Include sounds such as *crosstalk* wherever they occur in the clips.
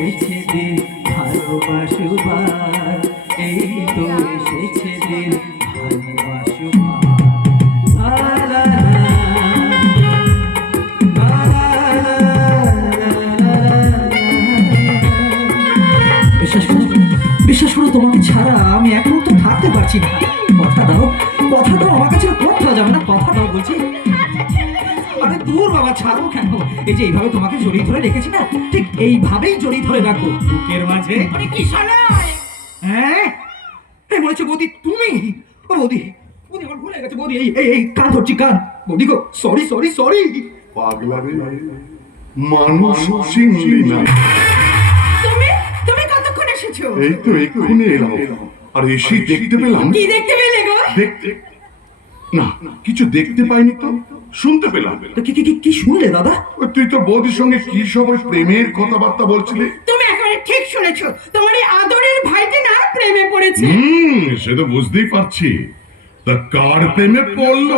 এসেছে দিন ভালোবাসুবার এই তো এসেছে দিন। বিশ্বাস করো বিশ্বাস করো তোমাকে ছাড়া আমি এক মুহূর্ত থাকতে পারছি না কথা দাও কথা দাও আমার কাছে কথা যাবে না কথা দাও বলছি আরে দূর বাবা ছাড়ো কেন? এই যে এইভাবে তোমাকে জড়িয়ে ধরে রেখেছি না ঠিক এইভাবেই জড়িয়ে ধরে রাখো বুকের মাঝে? আরে কি শালায় হ্যাঁ? এই হচ্ছে বৌদি তুমি? ও বৌদি বৌদি আমার ভুলে গেছে বৌদি এই এই এই কান ধরছি কান। বৌদি গো সরি সরি সরি পাগলা রে মানুষ চিনলি না। তুমি তুমি কতক্ষণ এসেছ? এই তো এক্ষুনি এলাম। আর এসে দেখতে পেলাম। কি দেখতে পেলে গো? দেখতে না কিছু দেখতে পাইনি তো। শুনতে পেলাম। কি কি কি- কি শুনলে দাদা? তুই তো বৌদির সঙ্গে কি সব প্রেমের কথাবার্তা বলছিলি? তুমি একেবারে ঠিক শুনেছো। তোমার এই আদরের ভাইটি না প্রেমে পড়েছে? হুম সে তো বুঝতেই পারছি। তা কার প্রেমে পড়ল?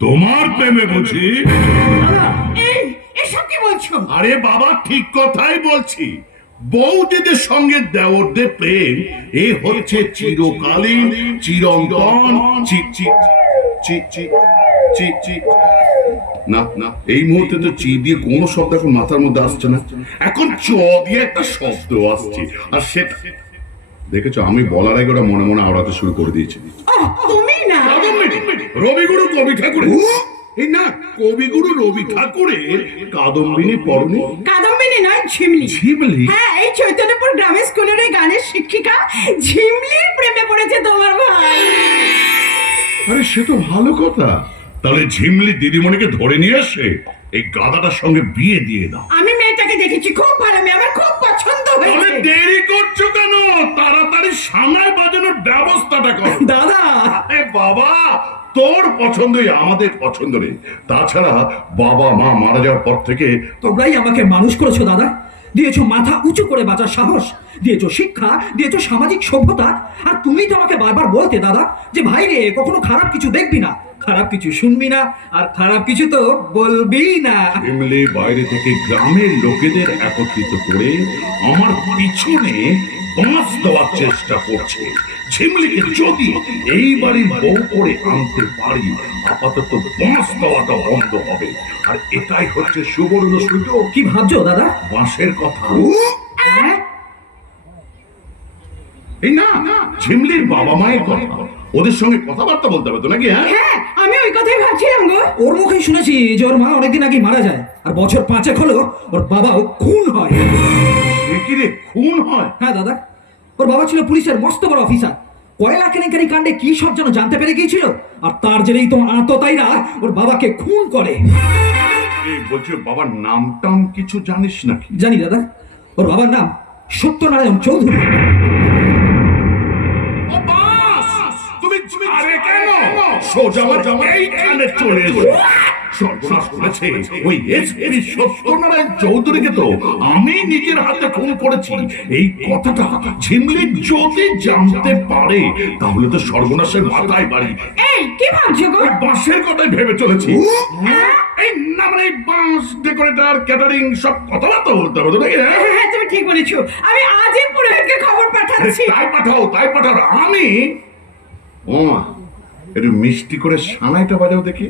তোমার প্রেমে বুঝি এই এসব কি বলছো? আরে বাবা ঠিক কথাই বলছি। বৌদিদের সঙ্গে দেওরদের প্রেম এ হচ্ছে চিরকালীন চিরন্তন চি চি চি চি চি চি। না না এই মুহূর্তে তো চি দিয়ে কোনো শব্দ এখন মাথার মধ্যে আসছে না। এখন চ দিয়ে একটা শব্দ আসছে। আর সেটা দেখেছ আমি বলার আগে ওরা মনে মনে আওড়াতে শুরু করে দিয়েছে। ওহ, তুমি না। রবিগুরু কবি ঠাকুরের এই না কবিগুরু রবি ঠাকুরের কাদম্বিনী পরনে। কাদম্বিনী নয় ঝিমলি। ঝিমলি? হ্যাঁ এই চৈতন্যপুর গ্রামের স্কুলের ওই গানের শিক্ষিকা ঝিমলির প্রেমে পড়েছে তোমার ভাই। আরে সে তো ভালো কথা। তাহলে ঝিমলি দিদিমণিকে ধরে নিয়ে এসে এই গাদাটার সঙ্গে বিয়ে দিয়ে দাও। আমি মেয়েটাকে দেখেছি খুব ভালো মেয়ে আমার খুব পছন্দ হয়েছে। দেরি করছ কেন? তাড়াতাড়ি সানায় বাজানোর ব্যবস্থাটা করো। *laughs* দাদা! আরে বাবা তোর পছন্দই আমাদের পছন্দ রে। তাছাড়া বাবা মা মারা যাওয়ার পর থেকে তোমরাই আমাকে মানুষ করেছ দাদা। দিয়েছ মাথা উঁচু করে বাঁচার সাহস, দিয়েছ শিক্ষা, দিয়েছ সামাজিক সভ্যতা। আর তুমি তো আমাকে বারবার বলতে, দাদা, যে ভাই রে, কখনো খারাপ কিছু দেখবি না। খারাপ কিছু শুনবি না, আর খারাপ কিছু তো বলবি না। বাইরে থেকে গ্রামের লোকেদের একত্রিত করে আমার পিছনে বাঁশ দেওয়ার চেষ্টা করছে। ঝিমলিকে যদি এই বাড়ি বউ করে আনতে পারি আপাতত বাঁশ দেওয়াটা বন্ধ হবে। আর এটাই হচ্ছে সুবর্ণ সুযোগ। কি ভাবছ দাদা? বাঁশের কথা। হ্যাঁ? এই না ঝিমলির বাবা মায়ের কথা। ওদের সঙ্গে কথাবার্তা বলতে হবে তো নাকি হ্যাঁ? হ্যাঁ আমি ওই কথাই ভাবছিলাম গো। ওর মুখেই শুনেছি যে ওর মা অনেকদিন আগে মারা যায় আর বছর পাঁচেক হলো ওর বাবাও খুন হয়। সে কি রে খুন হয়? হ্যাঁ দাদা। ওর বাবা ছিল পুলিশের মস্ত বড় অফিসার। কয়লা কেলেঙ্কারি কাণ্ডে কি সব যেন জানতে পেরে গিয়েছিল? আর তার জেরেই তোমার আততাইরা ওর বাবাকে খুন করে। বলছি বাবার নাম টাম কিছু জানিস নাকি? জানি দাদা ওর বাবার নাম সত্যনারায়ণ চৌধুরী। তুমি তুমি আরে কেন? সোজা আমার জামা এইখানে চলে এসো। সর্বনাশ করেছে ওই এসপি সত্যনারায়ণ চৌধুরীকে তো আমি নিজের হাতে খুন করেছি। এই কথাটা ঝিমলি যদি জানতে পারে তাহলে তো সর্বনাশের মাথায় বাড়ি। এই কি ভাবছ গো? ওই বাঁশের কথাই ভেবে চলেছি। এই না মানে এই বাঁশ ডেকোরেটর ক্যাটারিং সব কথাবার্তা বলতে হবে নাকি হ্যাঁ? হ্যাঁ তুমি ঠিক বলেছ। আমি আজই পুরোহিতকে খবর আরে পাঠাচ্ছি। তাই পাঠাও তাই পাঠাও। আমি ও একটু মিষ্টি করে সানাইটা বাজাও দেখি।